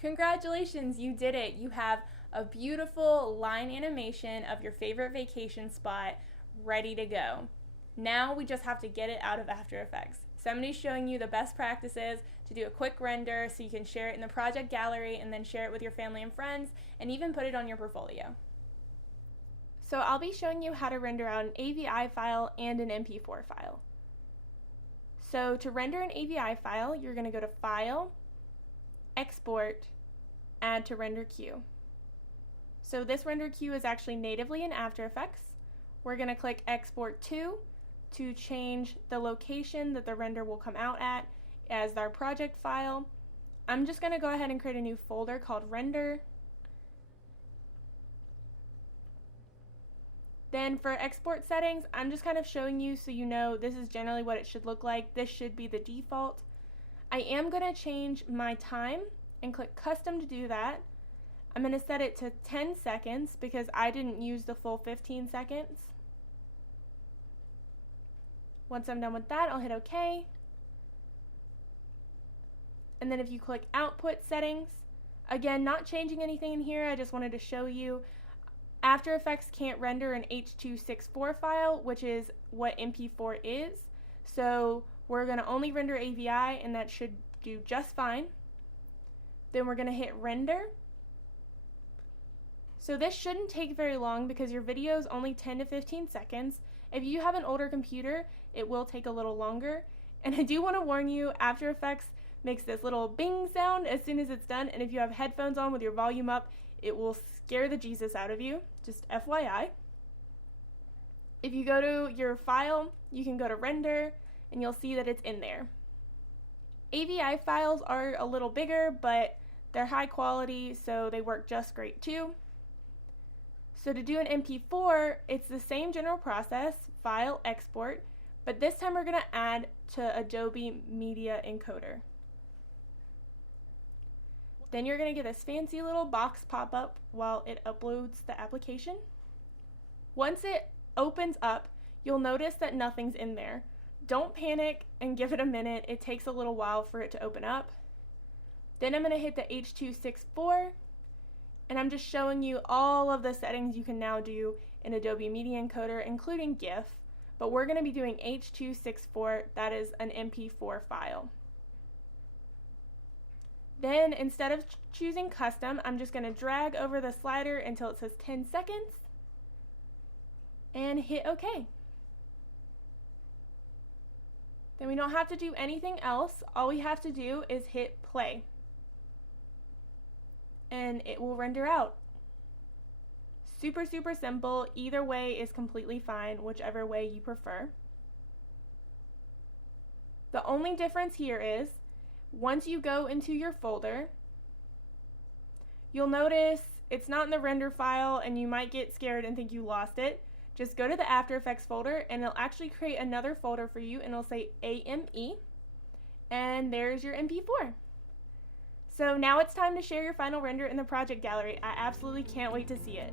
Congratulations, you did it. You have a beautiful line animation of your favorite vacation spot ready to go. Now we just have to get it out of After Effects. So I'm going to be showing you the best practices to do a quick render so you can share it in the project gallery and then share it with your family and friends and even put it on your portfolio. So I'll be showing you how to render out an AVI file and an MP4 file. So to render an AVI file, you're going to go to File, Export, Add to Render Queue. So this render queue is actually natively in After Effects. We're going to click Export to change the location that the render will come out at as our project file. I'm just going to go ahead and create a new folder called Render. Then for export settings, I'm just kind of showing you so you know this is generally what it should look like. This should be the default. I am going to change my time and click Custom to do that. I'm going to set it to 10 seconds because I didn't use the full 15 seconds. Once I'm done with that, I'll hit OK. And then if you click Output Settings, again, not changing anything in here, I just wanted to show you After Effects can't render an H.264 file, which is what MP4 is. So we're going to only render AVI, and that should do just fine. Then we're going to hit Render. So this shouldn't take very long because your video is only 10 to 15 seconds. If you have an older computer, it will take a little longer. And I do want to warn you, After Effects makes this little bing sound as soon as it's done, and if you have headphones on with your volume up, it will scare the Jesus out of you, just FYI. If you go to your file, you can go to Render, and you'll see that it's in there. AVI files are a little bigger, but they're high quality, so they work just great too. So to do an MP4, it's the same general process, File, Export, but this time we're going to add to Adobe Media Encoder. Then you're going to get this fancy little box pop up while it uploads the application. Once it opens up, you'll notice that nothing's in there. Don't panic and give it a minute. It takes a little while for it to open up. Then I'm going to hit the H.264, and I'm just showing you all of the settings you can now do in Adobe Media Encoder, including GIF, but we're going to be doing H.264, that is an MP4 file. Then instead of choosing custom, I'm just going to drag over the slider until it says 10 seconds and hit OK. Then we don't have to do anything else. All we have to do is hit play. And it will render out. Super, super simple. Either way is completely fine, whichever way you prefer. The only difference here is once you go into your folder, you'll notice it's not in the render file and you might get scared and think you lost it. Just go to the After Effects folder and it'll actually create another folder for you and it'll say AME, and there's your MP4. So now it's time to share your final render in the project gallery. I absolutely can't wait to see it.